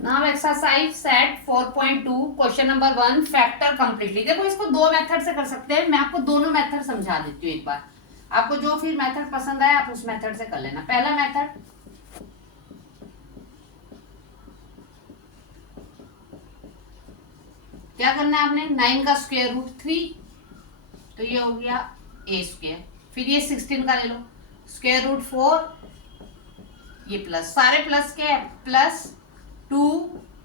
Now exercise set 4.2 question number 1 factor completely. देखो इसको दो मेथड से कर सकते हैं, मैं आपको दोनों मेथड समझा देती हूँ एक बार। आपको जो फिर मेथड पसंद आए आप उस मेथड से कर लेना। पहला मेथड, क्या करना है आपने, 9 का स्क्वायर रूट 3, तो ये हो गया ए स्क्वायर। फिर ये 16 का ले लो, स्क्वायर रूट 4, ये प्लस, सारे प्लस के है, प्लस 2,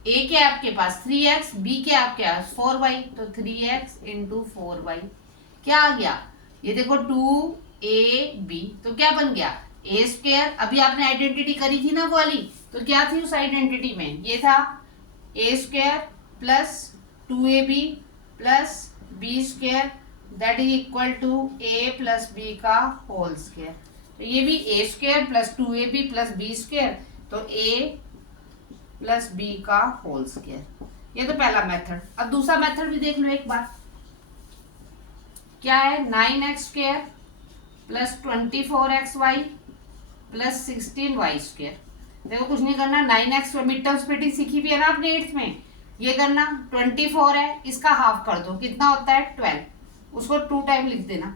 ए के आपके पास 3x, बी के आपके पास 4y, तो 3x इंटू 4y क्या आ गया, ये देखो 2ab, तो क्या बन गया ए स्क्वायर। अभी आपने आइडेंटिटी करी थी ना वो वाली, तो क्या थी उस आइडेंटिटी में, ये था a square plus 2ab plus b square that is equal to a plus b का होल स्क्वायर। तो ये भी a square plus 2ab plus b square, तो ए प्लस बी का होल स्क्वायर। ये तो पहला मेथड। अब दूसरा मेथड भी देख लो एक बार, क्या है, 9x square plus 24xy plus 16y square. देखो कुछ नहीं करना, 9x मिड टर्म स्प्लिटिंग सीखी भी है ना आपने 8th में, ये करना, 24 है इसका हाफ कर दो, कितना होता है 12, उसको 2 टाइम लिख देना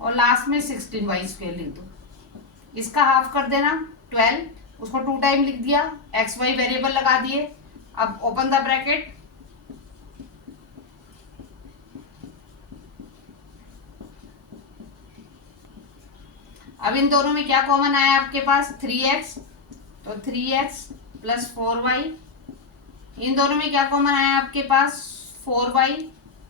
और लास्ट में 16y स्क्वायर लिख दो, इसका हाफ कर देना 12, उसको 2 टाइम लिख दिया, एक्स वाई वेरिएबल लगा दिए। अब ओपन द ब्रैकेट, अब इन दोनों में क्या कॉमन आया आपके पास, 3x, तो 3x प्लस 4y। इन दोनों में क्या कॉमन आया आपके पास, 4y,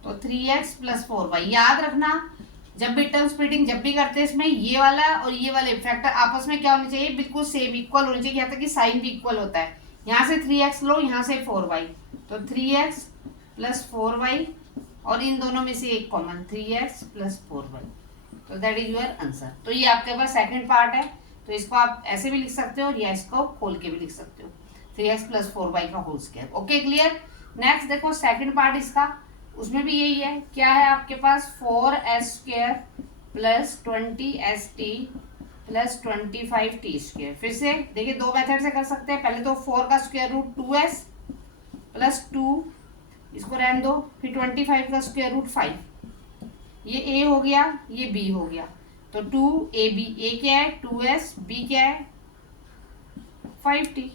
तो 3x प्लस 4y। याद रखना जब भी टर्म स्प्लिटिंग जब भी करते हैं इसमें ये वाला और ये वाले फैक्टर आपस में क्या होने चाहिए, बिल्कुल सेम इक्वल होने चाहिए, यहाँ तक कि साइन भी इक्वल होता है। यहाँ से 3x लो, यहाँ से 4y, तो 3x प्लस 4y, और इन दोनों में से एक कॉमन 3x प्लस 4y, तो दैट इज योर आंसर। तो ये आपके पास सेकंड पार्ट है, तो इसको आप ऐसे भी लिख सकते हो या इसको खोल के भी लिख सकते हो, 3x प्लस 4y का whole square. Okay clear. Next देखो सेकंड पार्ट इसका, उसमें भी यही है, क्या है आपके पास 4s square plus 20st plus 25t square. फिर से देखिए दो मेथड से कर सकते हैं, पहले तो 4 का स्क्वायर रूट 2s प्लस 2, इसको रहने दो, फिर 25 का स्क्वायर रूट 5, ये a हो गया ये b हो गया, तो 2ab, a क्या है 2s, b क्या है 5t।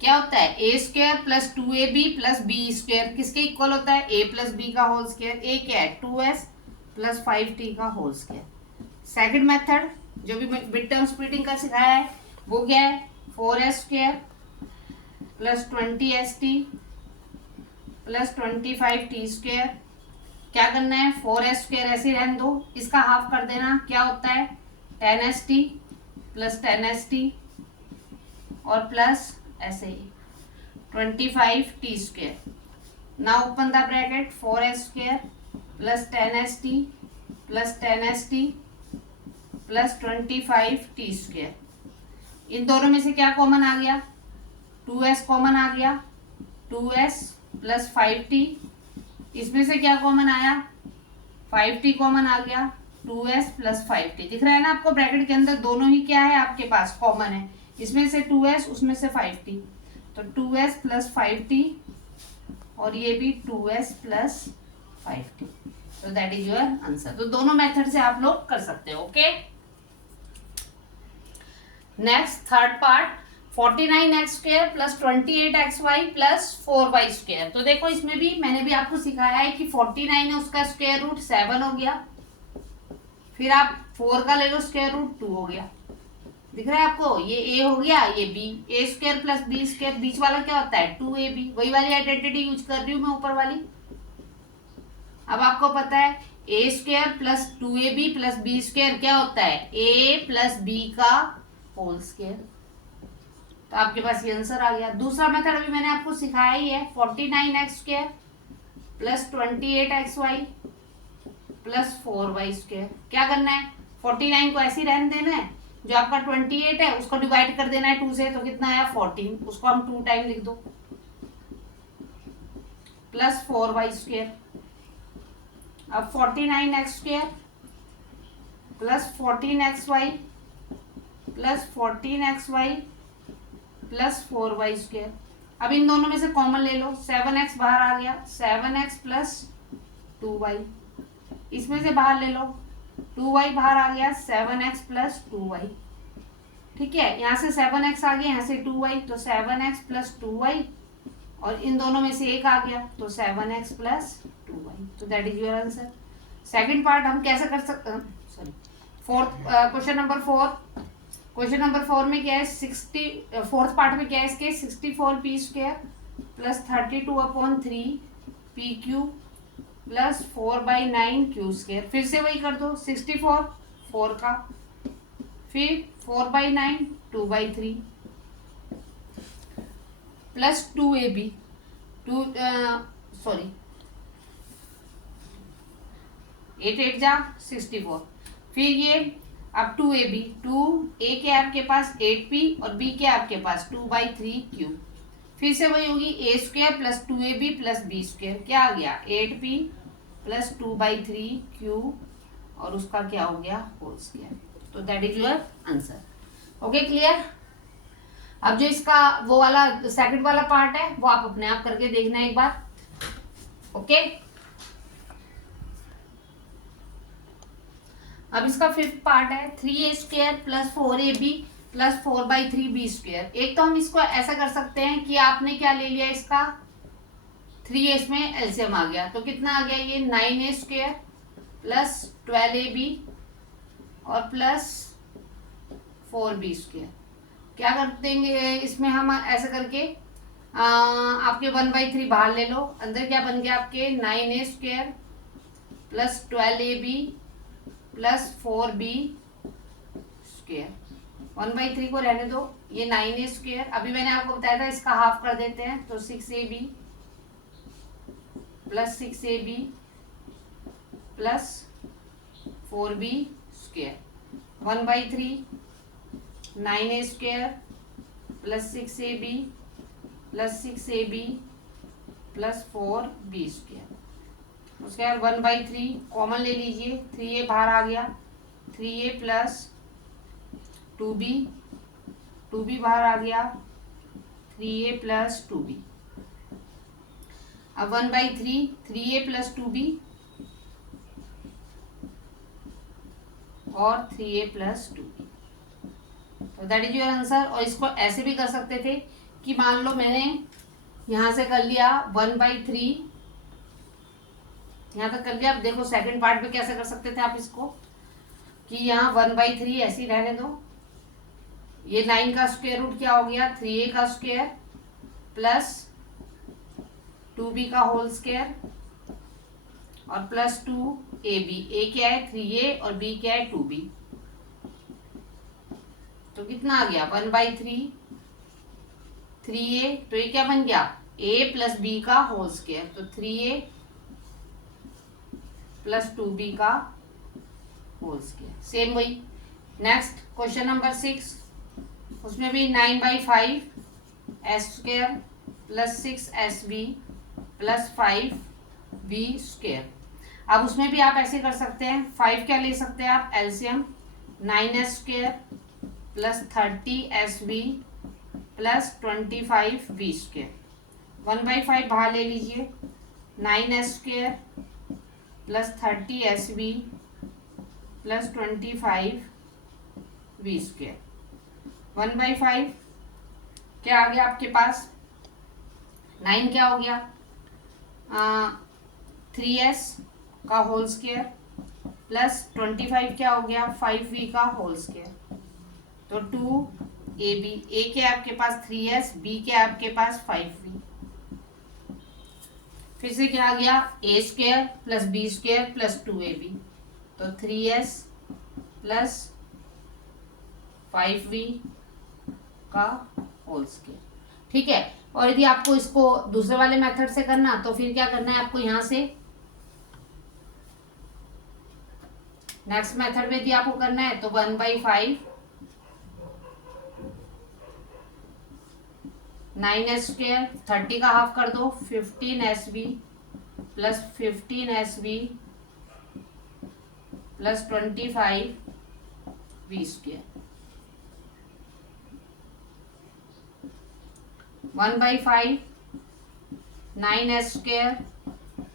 क्या होता है a square plus 2ab plus b square किसके इक्वल होता है, a प्लस बी का होल स्क्वायर। ए क्या है 2s प्लस 5t का होल स्क्वायर। सेकंड मेथड जो भी मिड टर्म स्प्लिटिंग का सिखाया है वो क्या है, 4s square plus 20st plus 25t square. क्या करना है, 4s स्क्वायर ऐसे रहने दो, इसका हाफ कर देना, क्या होता है 10st प्लस 10st और प्लस ऐसे ही 25t square. Now open the bracket, 4s square plus 10st plus 10st plus 25t square. इन दोनों में से क्या कॉमन आ गया, 2s कॉमन आ गया, 2s प्लस 5t, इसमें से क्या कॉमन आया 5t कॉमन आ गया, 2s प्लस 5t दिख रहा है ना आपको ब्रैकेट के अंदर, दोनों ही क्या है आपके पास कॉमन है, इसमें से 2s उसमें से 5t, तो 2s प्लस 5t और ये भी 2s प्लस 5t, तो दैट इज योर आंसर। तो दोनों मेथड से आप लोग कर सकते हो। Okay next third part, 49x square plus 28xy plus 4y square. तो देखो इसमें भी मैंने भी आपको सिखाया है कि 49 है उसका स्क्वायर रूट 7 हो गया, फिर आप 4 का ले लो स्क्वायर रूट 2 हो गया, दिख रहा है आपको, ये a हो गया ये b, ए स्क्वायर प्लस बी स्क्वायर, बीच वाला क्या होता है 2ab, वही वाली आइडेंटिटी यूज कर रही हूँ मैं ऊपर वाली। अब आपको पता है a square plus 2ab plus b square क्या होता है a प्लस बी का होल स्क्वायर, तो आपके पास ये आंसर आ गया। दूसरा मेथड अभी मैंने आपको सिखाया ही है, 49x square plus 28xy plus 4y square. क्या करना है, 49 को ऐसे ही रहने देना है, जो आपका 28 है उसको डिवाइड कर देना है 2 से, तो कितना आया 14, उसको हम 2 टाइम लिख दो, प्लस 4y स्क्वायर। अब 49x square plus 14xy plus 14xy plus 4y square. अब इन दोनों में से कॉमन ले लो, 7x बाहर आ गया, 7x प्लस 2y, इसमें से बाहर ले लो, 2y बाहर आ गया, 7x प्लस 2y। ठीक है, यहाँ से 7x आ गया, यहाँ से 2y, तो 7x प्लस 2y, और इन दोनों में से एक आ गया तो 7x प्लस 2y। तो that is your answer. Second part हम कैसे कर सकते हैं, sorry fourth question number 4। Question number 4 में क्या है, 60 फोर्थ पार्ट में क्या है इसके, 64p square plus 32/3 P Q plus 4/9 Q square. फिर से वही कर दो, 64 4 का, फिर 4/9 2/3 प्लस 2ab 8 8 जा 64। फिर ये अब 2ab, 2a के आपके पास 8p और b के आपके पास 2/3 क्यूब। फिर से वही होगी a square plus 2ab plus b square, क्या आ गया 8p प्लस 2/3 क्यूब और उसका क्या हो गया होल स्क्वायर। तो that is your answer. Okay clear. अब जो इसका वो वाला सेकंड वाला पार्ट है वो आप अपने आप करके देखना एक बार। ओके, अब इसका फिफ्थ पार्ट है 3a square plus 4ab plus 4/3b square. एक तो हम इसको ऐसा कर सकते हैं कि आपने क्या ले लिया, इसका 3a में एलसीएम आ गया, तो कितना आ गया ये 9a स्क्वायर प्लस 12ab और प्लस 4b स्क्वायर। क्या कर देंगे इसमें हम ऐसा करके, आपके 1/3 बाहर ले लो, अंदर क्या बन गया आपके 9a square plus 12ab plus 4b square. 1/3 को रहने दो, ये 9a स्क्वायर, अभी मैंने आपको बताया था इसका हाफ कर देते हैं, तो 6ab plus 6ab plus 4b square. 1/3 9a square plus 6ab plus 6ab plus 4b square. उसके बाद 1/3 कॉमन ले लीजिए, 3a बाहर आ गया, 3a प्लस 2b, 2b बाहर आ गया, 3a प्लस 2b। अब 1/3 3a प्लस 2b और 3a प्लस 2b। तो दैट इज योर आंसर। और इसको ऐसे भी कर सकते थे कि मान लो मैंने यहाँ से कर लिया 1/3, यहाँ तक कर लिया। अब देखो सेकंड पार्ट में कैसे कर सकते थे आप इसको, कि यहाँ 1/3 ऐसे ही रहने दो, ये 9 का स्क्वायर रूट क्या हो गया 3a का स्क्वायर प्लस 2b का होल स्क्वायर और प्लस 2ab। a क्या है 3a और b क्या है 2b, तो कितना आ गया 1/3 3a, तो ये क्या बन गया a प्लस b का होल स्क्वायर, तो 3a प्लस 2b का होल स्क्वायर। सेम वही। नेक्स्ट क्वेश्चन नंबर 6, उसमें भी 9/5 s square plus 6sb plus 5b square. अब उसमें भी आप ऐसे कर सकते हैं, 5 क्या ले सकते हैं आप LCM, 9s square plus 30sb plus 25b square. 1/5 बाहर ले लीजिए, 9s square plus 30sb plus 25b square. 1/5 क्या आ गया आपके पास, 9 क्या हो गया 3s का होल स्क्वायर प्लस 25 क्या हो गया 5v का होल स्क्वायर, तो 2ab। a के आपके पास 3s, b के आपके पास 5v। फिर से क्या आ गया a square plus b square plus 2ab, तो 3s प्लस 5v का होल स्क्वायर। ठीक है। और यदि आपको इसको दूसरे वाले मेथड से करना, तो फिर क्या करना है आपको, यहां से नेक्स्ट मेथड में यदि आपको करना है तो 1/5 9s स्क्वायर 30 का हाफ कर दो, 15sb plus 15sb plus 25v square. 1/5 9s²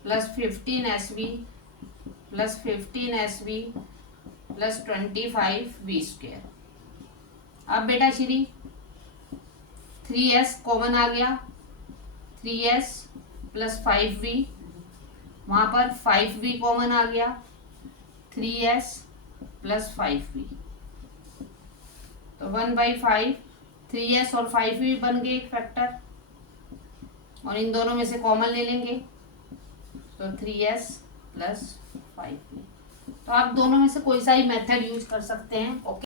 plus 15sv plus 15sv plus 25v²। अब बेटा श्री 3s कॉमन आ गया, 3s प्लस 5v, वहाँ पर 5v कॉमन आ गया, 3s प्लस 5v, तो 1/5 3s और 5v बन गए एक फैक्टर, और इन दोनों में से कॉमन ले लेंगे तो 3s प्लस 5v। तो आप दोनों में से कोई सा ही मेथड यूज कर सकते हैं। ओके।